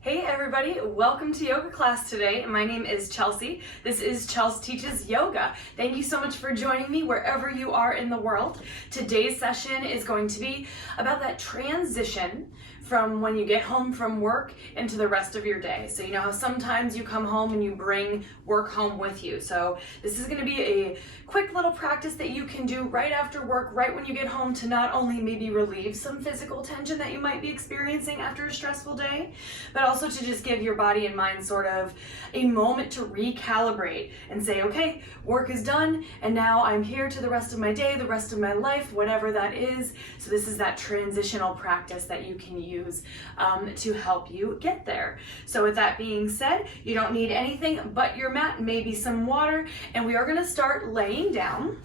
Hey everybody, welcome to yoga class today. My name is Chelsea. This is Chelsea Teaches Yoga. Thank you so much for joining me wherever you are in the world. Today's session is going to be about that transition from when you get home from work into the rest of your day. So you know how sometimes you come home and you bring work home with you. So this is going to be a quick little practice that you can do right after work, right when you get home, to not only maybe relieve some physical tension that you might be experiencing after a stressful day, but also to just give your body and mind sort of a moment to recalibrate and say, okay, work is done, and now I'm here to the rest of my day, the rest of my life, whatever that is. So this is that transitional practice that you can use to help you get there. So with that being said, you don't need anything but your mat, maybe some water, and we are going to start laying down.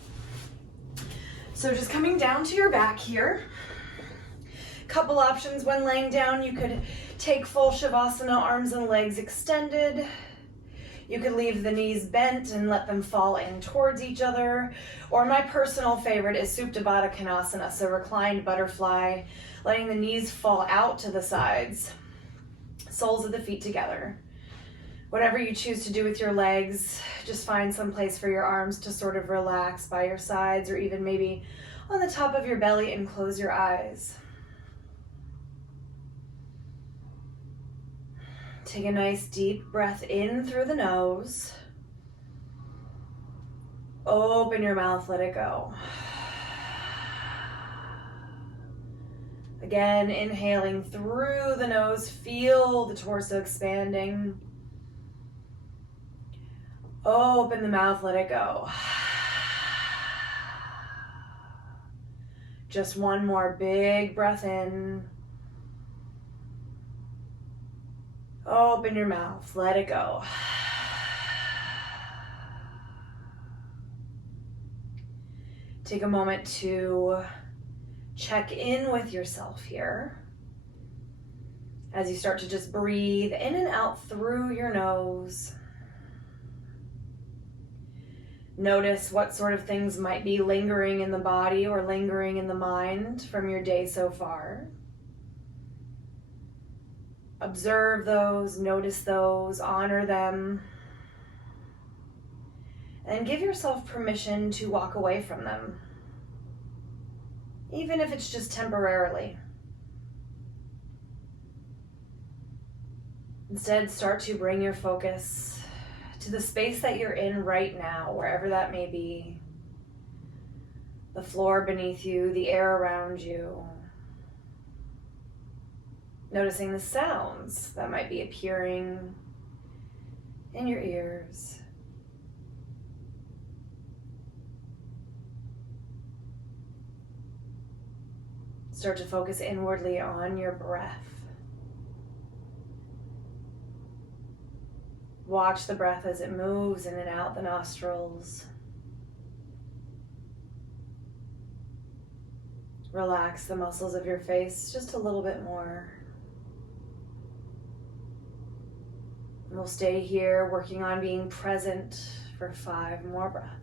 So just coming down to your back here. Couple options when laying down. You could take full Shavasana, arms and legs extended. You could leave the knees bent and let them fall in towards each other. Or my personal favorite is Supta Baddha Konasana, so reclined butterfly, letting the knees fall out to the sides, soles of the feet together. Whatever you choose to do with your legs, just find some place for your arms to sort of relax by your sides, or even maybe on the top of your belly, and close your eyes. Take a nice deep breath in through the nose. Open your mouth, let it go. Again, inhaling through the nose, feel the torso expanding. Open the mouth, let it go. Just one more big breath in. Open your mouth, let it go. Take a moment to check in with yourself here as you start to just breathe in and out through your nose. Notice what sort of things might be lingering in the body or lingering in the mind from your day so far. Observe those, notice those, honor them, and give yourself permission to walk away from them, even if it's just temporarily. Instead, start to bring your focus to the space that you're in right now, wherever that may be. The floor beneath you, the air around you. Noticing the sounds that might be appearing in your ears. Start to focus inwardly on your breath. Watch the breath as it moves in and out the nostrils. Relax the muscles of your face just a little bit more. And we'll stay here working on being present for 5 more breaths.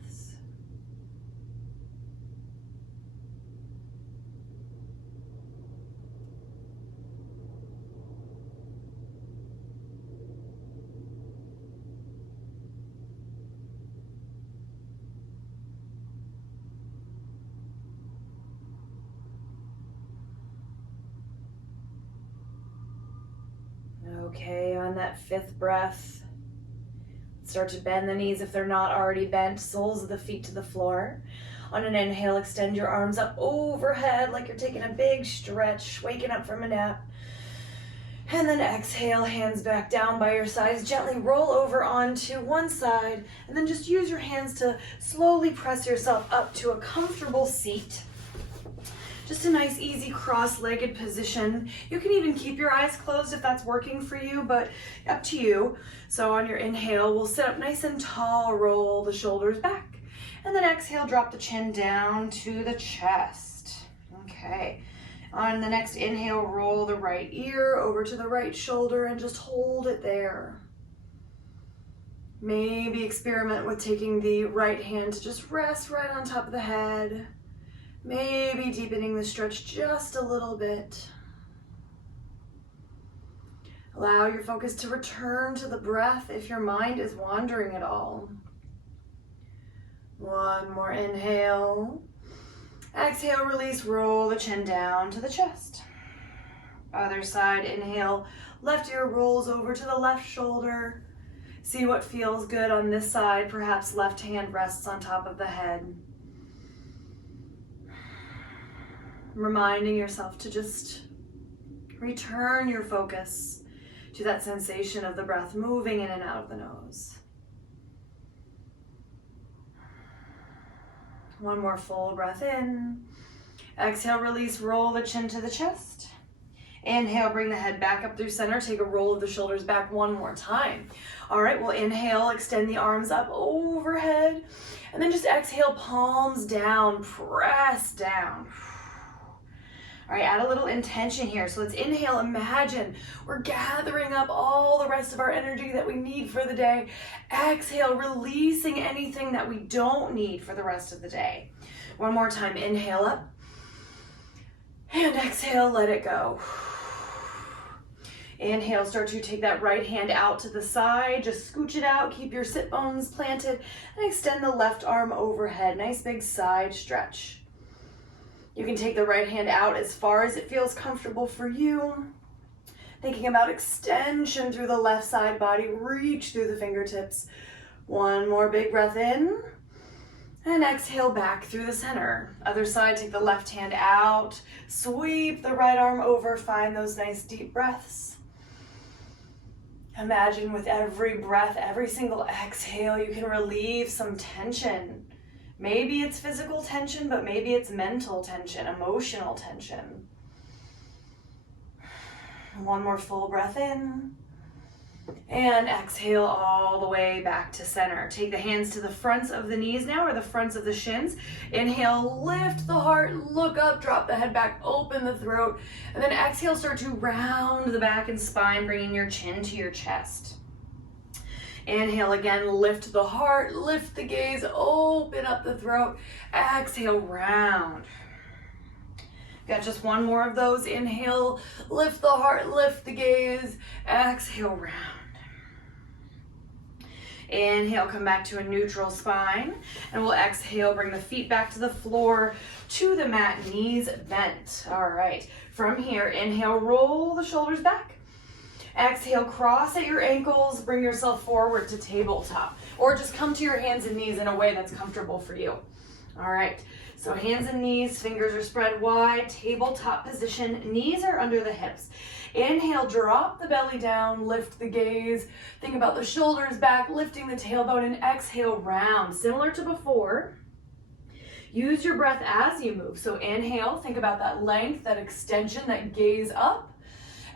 Okay, on that 5th breath, start to bend the knees if they're not already bent, soles of the feet to the floor. On an inhale, extend your arms up overhead like you're taking a big stretch, waking up from a nap. And then exhale, hands back down by your sides. Gently roll over onto one side, and then just use your hands to slowly press yourself up to a comfortable seat. Just a nice, easy cross-legged position. You can even keep your eyes closed if that's working for you, but up to you. So on your inhale, we'll sit up nice and tall, roll the shoulders back. And then exhale, drop the chin down to the chest. Okay. On the next inhale, roll the right ear over to the right shoulder and just hold it there. Maybe experiment with taking the right hand to just rest right on top of the head. Maybe deepening the stretch just a little bit. Allow your focus to return to the breath if your mind is wandering at all. One more inhale. Exhale, release, roll the chin down to the chest. Other side, inhale, left ear rolls over to the left shoulder. See what feels good on this side. Perhaps left hand rests on top of the head. Reminding yourself to just return your focus to that sensation of the breath moving in and out of the nose. One more full breath in. Exhale, release, roll the chin to the chest. Inhale, bring the head back up through center. Take a roll of the shoulders back one more time. All right, we'll inhale, extend the arms up overhead. And then just exhale, palms down, press down. All right, add a little intention here. So let's inhale, imagine we're gathering up all the rest of our energy that we need for the day. Exhale, releasing anything that we don't need for the rest of the day. One more time, inhale up. And exhale, let it go. Inhale, start to take that right hand out to the side. Just scooch it out, keep your sit bones planted, and extend the left arm overhead. Nice big side stretch. You can take the right hand out as far as it feels comfortable for you. Thinking about extension through the left side body, reach through the fingertips. One more big breath in. And exhale back through the center. Other side, take the left hand out. Sweep the right arm over, find those nice deep breaths. Imagine with every breath, every single exhale, you can relieve some tension. Maybe it's physical tension, but maybe it's mental tension, emotional tension. One more full breath in. And exhale all the way back to center. Take the hands to the fronts of the knees now, or the fronts of the shins. Inhale, lift the heart, look up, drop the head back, open the throat. And then exhale, start to round the back and spine, bringing your chin to your chest. Inhale again, lift the heart, lift the gaze, open up the throat. Exhale, round. Got just one more of those. Inhale, lift the heart, lift the gaze. Exhale, round. Inhale, come back to a neutral spine. And we'll exhale, bring the feet back to the floor, to the mat, knees bent. All right. From here, inhale, roll the shoulders back. Exhale, cross at your ankles, bring yourself forward to tabletop. Or just come to your hands and knees in a way that's comfortable for you. All right. So hands and knees, fingers are spread wide, tabletop position, knees are under the hips. Inhale, drop the belly down, lift the gaze. Think about the shoulders back, lifting the tailbone, and exhale, round. Similar to before. Use your breath as you move. So inhale, think about that length, that extension, that gaze up.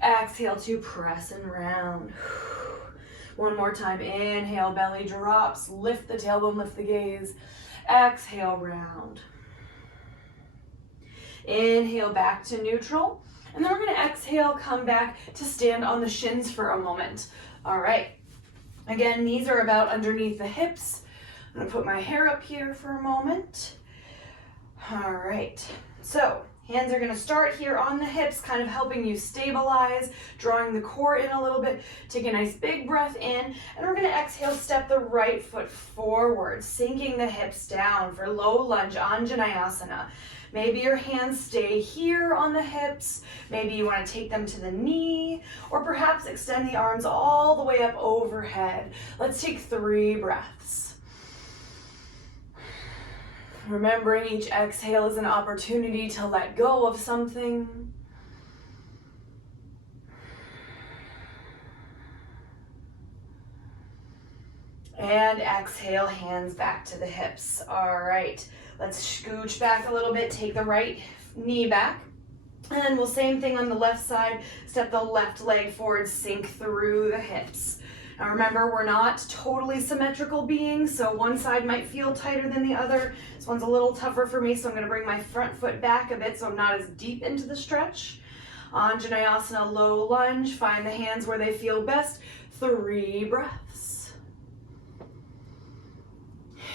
Exhale to press and round. One more time. Inhale, belly drops, lift the tailbone, lift the gaze. Exhale, round. Inhale, back to neutral. And then we're going to exhale, come back to stand on the shins for a moment. All right. Again, knees are about underneath the hips. I'm going to put my hair up here for a moment. All right. So hands are going to start here on the hips, kind of helping you stabilize, drawing the core in a little bit. Take a nice big breath in, and we're going to exhale, step the right foot forward, sinking the hips down for low lunge, Anjanayasana. Maybe your hands stay here on the hips. Maybe you want to take them to the knee, or perhaps extend the arms all the way up overhead. Let's take 3 breaths. Remembering each exhale is an opportunity to let go of something. And exhale, hands back to the hips. All right, let's scooch back a little bit, take the right knee back. And we'll same thing on the left side, step the left leg forward, sink through the hips. Now remember, we're not totally symmetrical beings, so one side might feel tighter than the other. This one's a little tougher for me, so I'm going to bring my front foot back a bit so I'm not as deep into the stretch. Anjanayasana Low Lunge, find the hands where they feel best. 3 breaths.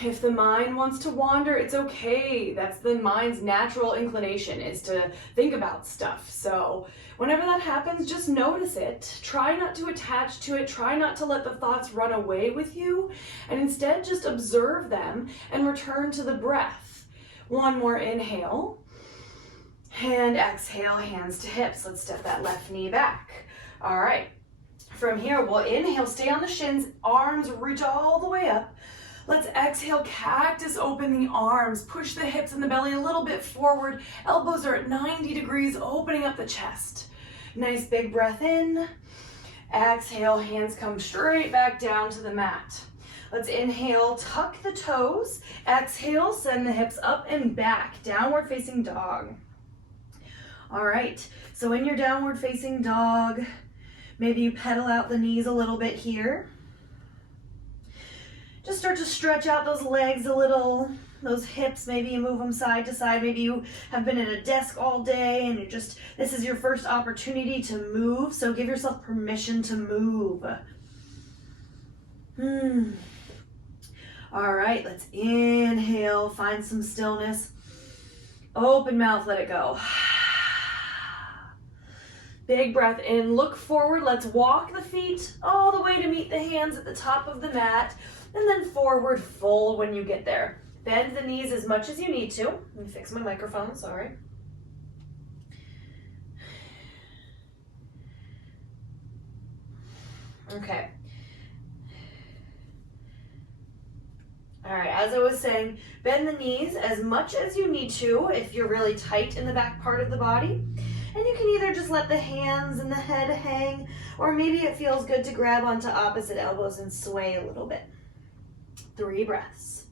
If the mind wants to wander, it's okay. That's the mind's natural inclination, is to think about stuff. So whenever that happens, just notice it. Try not to attach to it. Try not to let the thoughts run away with you. And instead, just observe them and return to the breath. One more inhale. And exhale, hands to hips. Let's step that left knee back. All right. From here, we'll inhale, stay on the shins, arms reach all the way up. Let's exhale, cactus open the arms, push the hips and the belly a little bit forward. Elbows are at 90 degrees, opening up the chest. Nice big breath in. Exhale, hands come straight back down to the mat. Let's inhale, tuck the toes. Exhale, send the hips up and back, downward facing dog. All right, so in your downward facing dog, maybe you pedal out the knees a little bit here. Just start to stretch out those legs a little, those hips, maybe you move them side to side. Maybe you have been at a desk all day and this is your first opportunity to move, so give yourself permission to move. All right, let's inhale, find some stillness. Open mouth, let it go. Big breath in, look forward. Let's walk the feet all the way to meet the hands at the top of the mat. And then forward fold when you get there. Bend the knees as much as you need to. Let me fix my microphone, sorry. Okay. All right, as I was saying, bend the knees as much as you need to if you're really tight in the back part of the body. And you can either just let the hands and the head hang, or maybe it feels good to grab onto opposite elbows and sway a little bit. 3 breaths.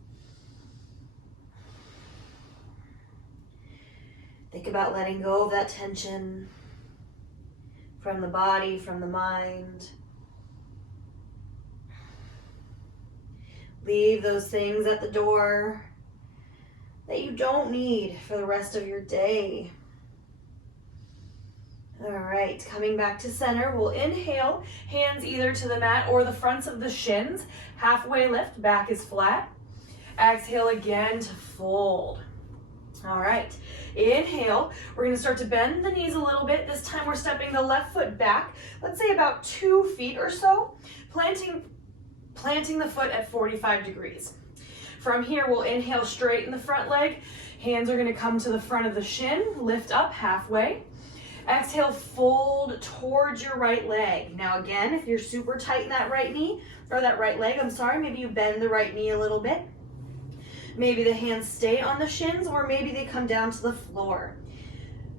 Think about letting go of that tension from the body, from the mind. Leave those things at the door that you don't need for the rest of your day. All right, coming back to center, we'll inhale, hands either to the mat or the fronts of the shins. Halfway lift, back is flat. Exhale again to fold. All right, inhale, we're gonna start to bend the knees a little bit. This time we're stepping the left foot back, let's say about 2 feet or so, planting the foot at 45 degrees. From here, we'll inhale, straighten the front leg. Hands are gonna come to the front of the shin, lift up halfway. Exhale, fold towards your right leg. Now again, if you're super tight in that right knee, or that right leg, I'm sorry, maybe you bend the right knee a little bit. Maybe the hands stay on the shins, or maybe they come down to the floor.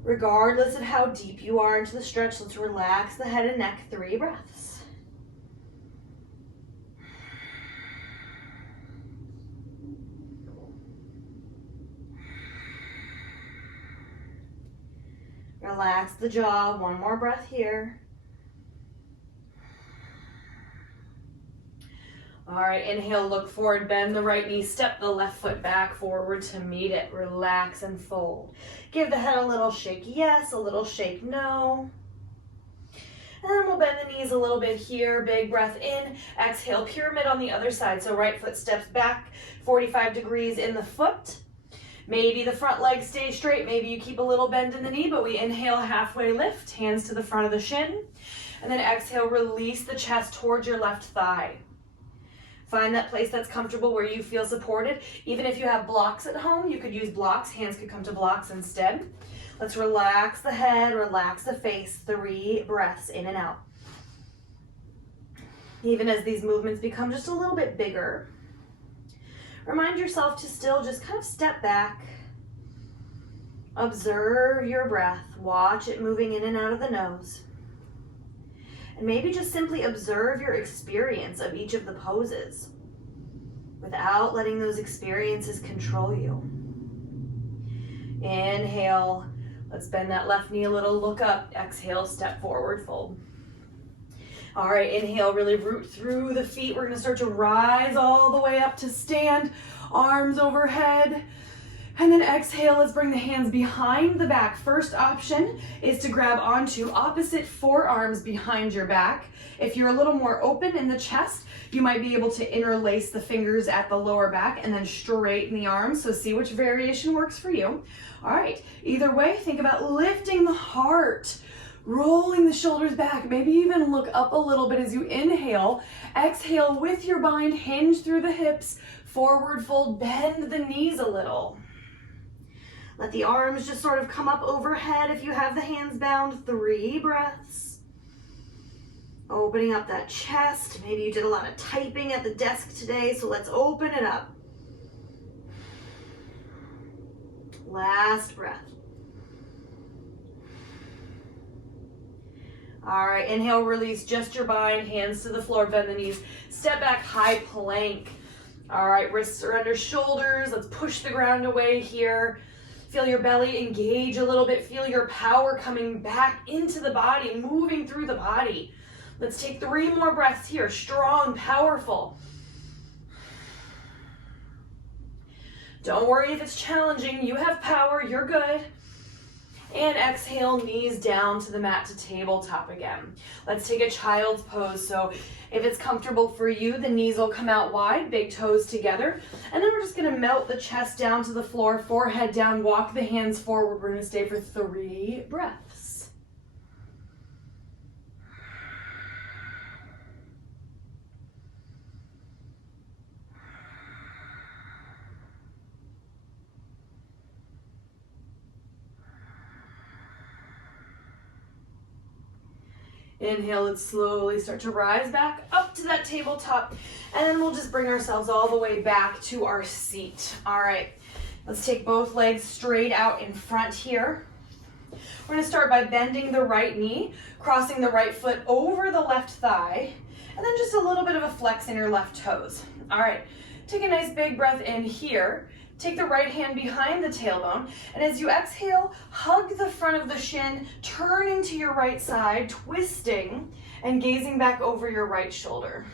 Regardless of how deep you are into the stretch, let's relax the head and neck. 3 breaths. Relax the jaw, 1 more breath here. All right, inhale, look forward, bend the right knee, step the left foot back forward to meet it. Relax and fold. Give the head a little shake yes, a little shake no. And then we'll bend the knees a little bit here, big breath in. Exhale, pyramid on the other side. So right foot steps back, 45 degrees in the foot. Maybe the front leg stays straight, maybe you keep a little bend in the knee, but we inhale, halfway lift, hands to the front of the shin. And then exhale, release the chest towards your left thigh. Find that place that's comfortable where you feel supported. Even if you have blocks at home, you could use blocks. Hands could come to blocks instead. Let's relax the head, relax the face. 3 breaths in and out. Even as these movements become just a little bit bigger, remind yourself to still just kind of step back. Observe your breath. Watch it moving in and out of the nose. And maybe just simply observe your experience of each of the poses without letting those experiences control you. Inhale. Let's bend that left knee a little, look up. Exhale, step forward, fold. All right, inhale, really root through the feet. We're gonna start to rise all the way up to stand. Arms overhead. And then exhale, let's bring the hands behind the back. First option is to grab onto opposite forearms behind your back. If you're a little more open in the chest, you might be able to interlace the fingers at the lower back and then straighten the arms. So see which variation works for you. All right, either way, think about lifting the heart, rolling the shoulders back, maybe even look up a little bit as you inhale. Exhale with your bind, hinge through the hips, forward fold, bend the knees a little. Let the arms just sort of come up overhead if you have the hands bound. 3 breaths. Opening up that chest. Maybe you did a lot of typing at the desk today, so let's open it up. Last breath. All right, inhale, release, just your bind, hands to the floor, bend the knees. Step back, high plank. All right, wrists are under shoulders. Let's push the ground away here. Feel your belly engage a little bit. Feel your power coming back into the body, moving through the body. Let's take 3 more breaths here. Strong, powerful. Don't worry if it's challenging. You have power. You're good. And exhale, knees down to the mat to tabletop again. Let's take a child's pose. So if it's comfortable for you, the knees will come out wide, big toes together. And then we're just gonna melt the chest down to the floor, forehead down, walk the hands forward. We're gonna stay for 3 breaths. Inhale, let's slowly start to rise back up to that tabletop, and then we'll just bring ourselves all the way back to our seat. All right, let's take both legs straight out in front here. We're gonna start by bending the right knee, crossing the right foot over the left thigh, and then just a little bit of a flex in your left toes. All right, take a nice big breath in here. Take the right hand behind the tailbone, and as you exhale, hug the front of the shin, turning to your right side, twisting, and gazing back over your right shoulder.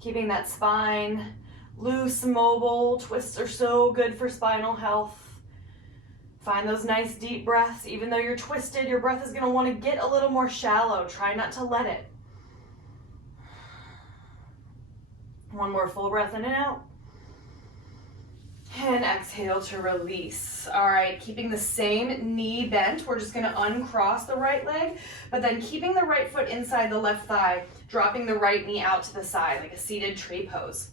Keeping that spine loose, mobile. Twists are so good for spinal health. Find those nice deep breaths. Even though you're twisted, your breath is going to want to get a little more shallow. Try not to let it. 1 more full breath in and out. And exhale to release. All right, keeping the same knee bent, we're just gonna uncross the right leg, but then keeping the right foot inside the left thigh, dropping the right knee out to the side, like a seated tree pose.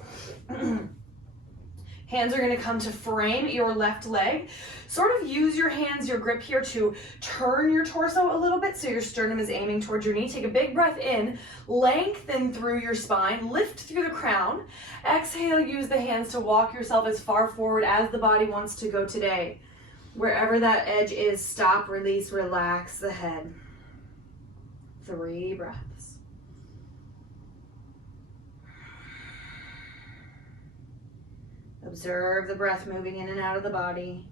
Hands are gonna come to frame your left leg. Sort of use your hands, your grip here to turn your torso a little bit so your sternum is aiming towards your knee. Take a big breath in, lengthen through your spine, lift through the crown. Exhale, use the hands to walk yourself as far forward as the body wants to go today. Wherever that edge is, stop, release, relax the head. 3 breaths. Observe the breath moving in and out of the body.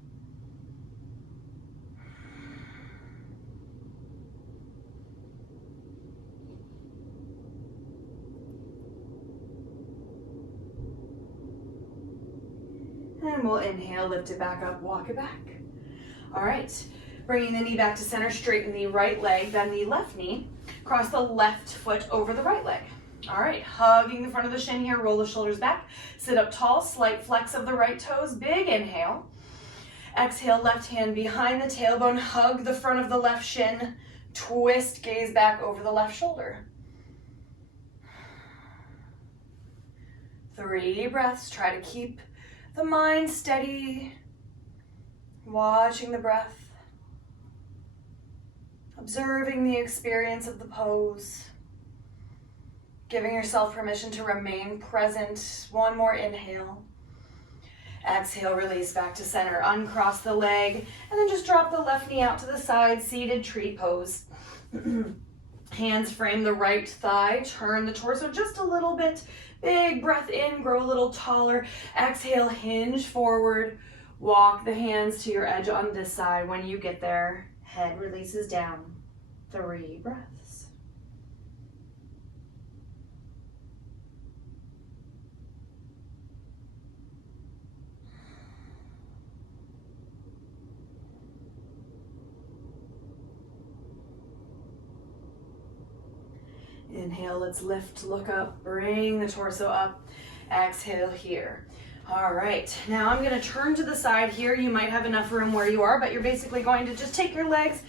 And we'll inhale, lift it back up, walk it back. All right, bringing the knee back to center, straighten the right leg, bend the left knee, cross the left foot over the right leg. All right, hugging the front of the shin here, roll the shoulders back, sit up tall, slight flex of the right toes, big inhale. Exhale, left hand behind the tailbone, hug the front of the left shin, twist, gaze back over the left shoulder. 3 breaths, try to keep the mind steady, watching the breath, observing the experience of the pose. Giving yourself permission to remain present. 1 more inhale. Exhale, release back to center. Uncross the leg, and then just drop the left knee out to the side, seated tree pose. Hands frame the right thigh, turn the torso just a little bit. Big breath in, grow a little taller. Exhale, hinge forward. Walk the hands to your edge on this side. When you get there, head releases down. 3 breaths. Inhale, let's lift, look up, bring the torso up. Exhale here. All right, now I'm gonna turn to the side here. You might have enough room where you are, but you're basically going to just take your legs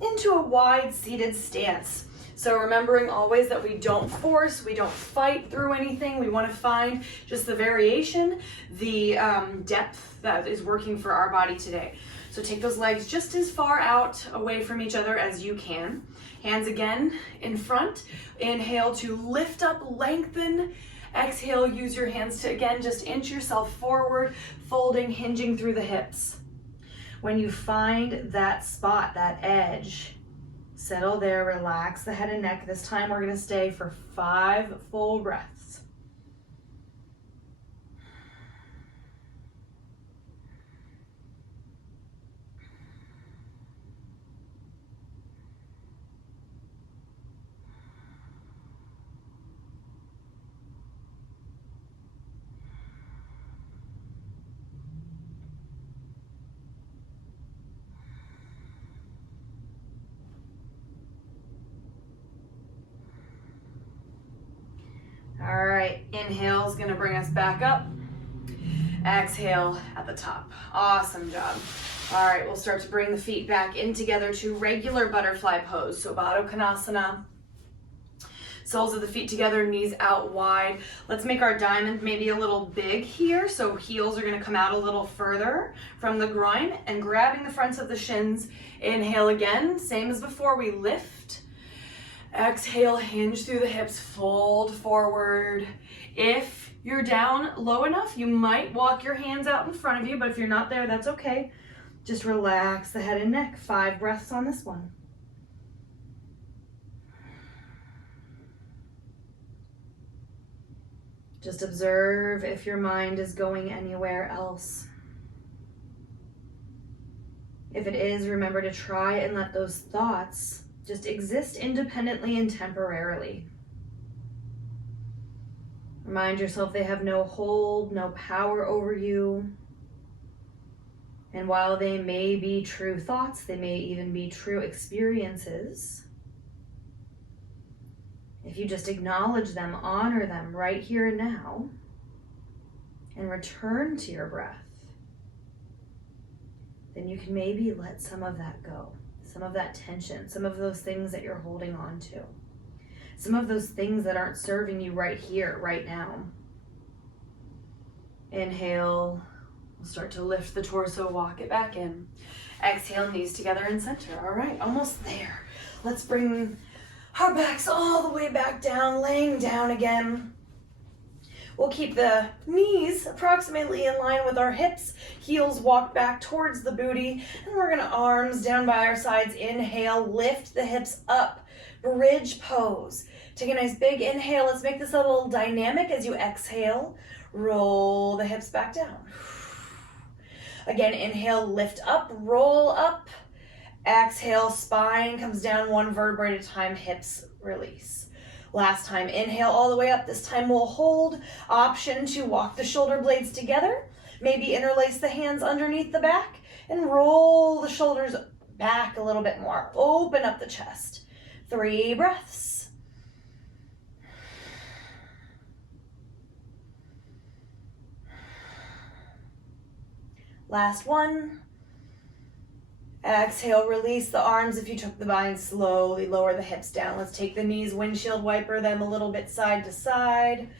into a wide seated stance. So remembering always that we don't force, we don't fight through anything. We want to find just the variation, the depth that is working for our body today. So take those legs just as far out away from each other as you can. Hands again in front. Inhale to lift up, lengthen. Exhale, use your hands to again just inch yourself forward, folding, hinging through the hips. When you find that spot, that edge, settle there, relax the head and neck. This time we're going to stay for 5 full breaths. All right, inhale is gonna bring us back up. Exhale at the top. Awesome job. All right, we'll start to bring the feet back in together to regular butterfly pose. So Baddha Konasana. Soles of the feet together, knees out wide. Let's make our diamond maybe a little big here. So heels are gonna come out a little further from the groin and grabbing the fronts of the shins. Inhale again, same as before, we lift. Exhale, hinge through the hips, fold forward. If you're down low enough, you might walk your hands out in front of you, but if you're not there, that's okay. Just relax the head and neck. 5 breaths on this one. Just observe if your mind is going anywhere else. If it is, remember to try and let those thoughts just exist independently and temporarily. Remind yourself they have no hold, no power over you. And while they may be true thoughts, they may even be true experiences. If you just acknowledge them, honor them right here and now, and return to your breath, then you can maybe let some of that go. Some of that tension, some of those things that you're holding on to, some of those things that aren't serving you right here, right now. Inhale, we'll start to lift the torso, walk it back in. Exhale, knees together in center. All right, almost there. Let's bring our backs all the way back down, laying down again. We'll keep the knees approximately in line with our hips. Heels walk back towards the booty. And we're gonna arms down by our sides. Inhale, lift the hips up. Bridge pose. Take a nice big inhale. Let's make this a little dynamic as you exhale. Roll the hips back down. Again, inhale, lift up, roll up. Exhale, spine comes down 1 vertebrae at a time, hips release. Last time, inhale all the way up. This time we'll hold. Option to walk the shoulder blades together. Maybe interlace the hands underneath the back and roll the shoulders back a little bit more. Open up the chest. 3 breaths. Last one. Exhale, release the arms. If you took the bind, slowly lower the hips down. Let's take the knees, windshield wiper them a little bit side to side.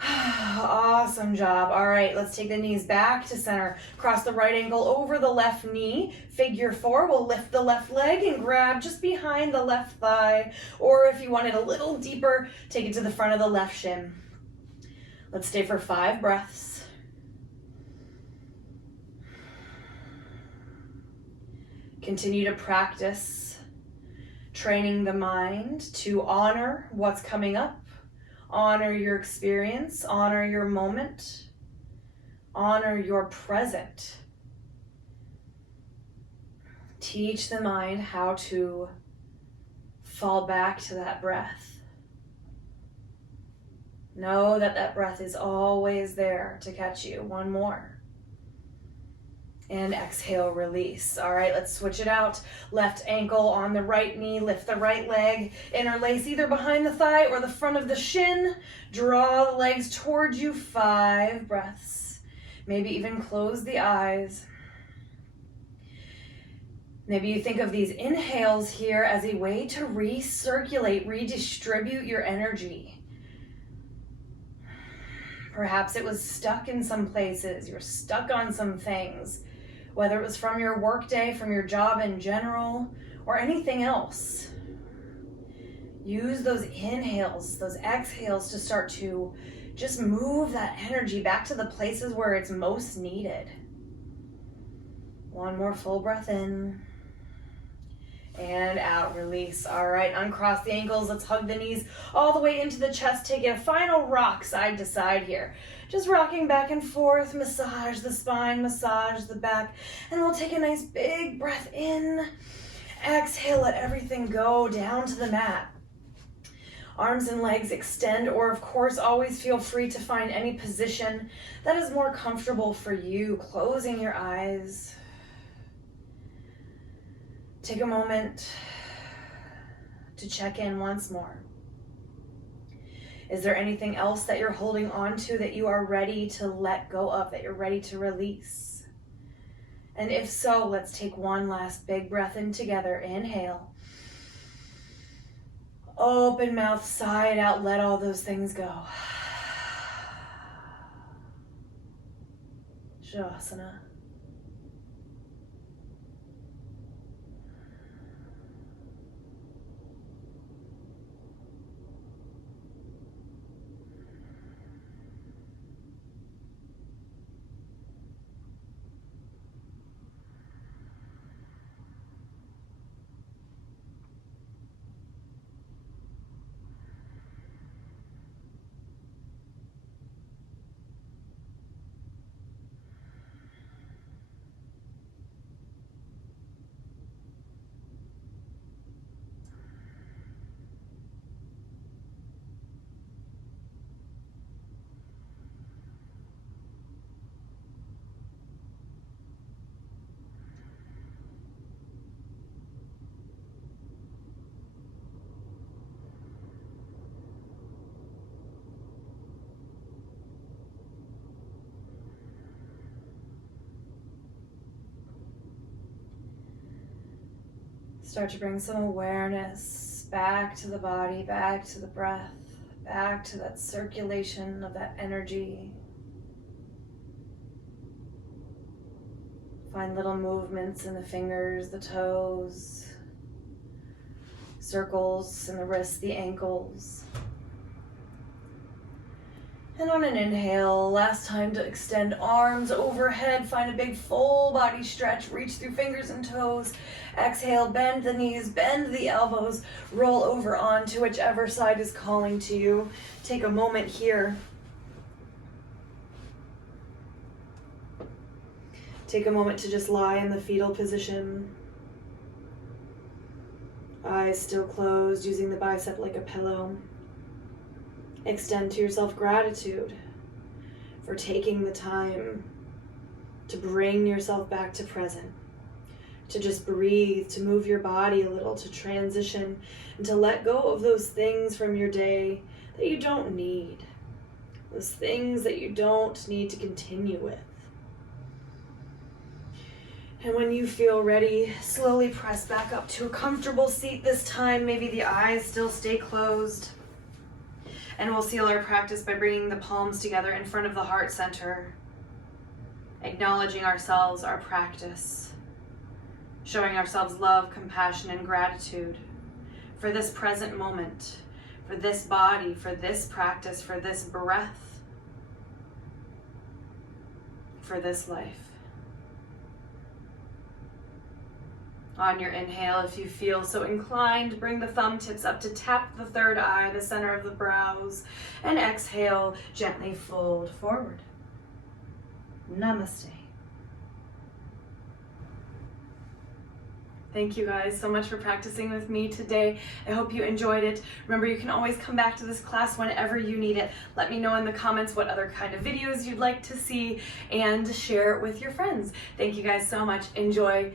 Awesome job. All right, let's take the knees back to center. Cross the right ankle over the left knee. Figure 4, we'll lift the left leg and grab just behind the left thigh. Or if you want it a little deeper, take it to the front of the left shin. Let's stay for 5 breaths. Continue to practice training the mind to honor what's coming up, honor your experience, honor your moment, honor your present. Teach the mind how to fall back to that breath. Know that that breath is always there to catch you. 1 more. And exhale, release. All right, let's switch it out. Left ankle on the right knee, lift the right leg, interlace either behind the thigh or the front of the shin. Draw the legs towards you, 5 breaths. Maybe even close the eyes. Maybe you think of these inhales here as a way to recirculate, redistribute your energy. Perhaps it was stuck in some places. You're stuck on some things, whether it was from your workday, from your job in general, or anything else. Use those inhales, those exhales to start to just move that energy back to the places where it's most needed. One more full breath in. And out, release. All right, uncross the ankles. Let's hug the knees all the way into the chest. Take a final rock side to side here. Just rocking back and forth. Massage the spine, massage the back. And we'll take a nice big breath in. Exhale, let everything go down to the mat. Arms and legs extend, or of course, always feel free to find any position that is more comfortable for you. Closing your eyes. Take a moment to check in once more. Is there anything else that you're holding on to that you are ready to let go of, that you're ready to release? And if so, let's take one last big breath in together. Inhale. Open mouth, sigh it out, let all those things go. Janayasana. Start to bring some awareness back to the body, back to the breath, back to that circulation of that energy. Find little movements in the fingers, the toes, circles in the wrists, the ankles. And on an inhale, last time to extend arms overhead, find a big full body stretch, reach through fingers and toes. Exhale, bend the knees, bend the elbows, roll over onto whichever side is calling to you. Take a moment here. Take a moment to just lie in the fetal position. Eyes still closed, using the bicep like a pillow. Extend to yourself gratitude for taking the time to bring yourself back to present, to just breathe, to move your body a little, to transition, and to let go of those things from your day that you don't need, those things that you don't need to continue with. And when you feel ready, slowly press back up to a comfortable seat this time. Maybe the eyes still stay closed. And we'll seal our practice by bringing the palms together in front of the heart center, acknowledging ourselves, our practice, showing ourselves love, compassion, and gratitude for this present moment, for this body, for this practice, for this breath, for this life. On your inhale, if you feel so inclined, bring the thumb tips up to tap the third eye, the center of the brows, and exhale, gently fold forward. Namaste. Thank you guys so much for practicing with me today. I hope you enjoyed it. Remember, you can always come back to this class whenever you need it. Let me know in the comments what other kind of videos you'd like to see and share it with your friends. Thank you guys so much. Enjoy.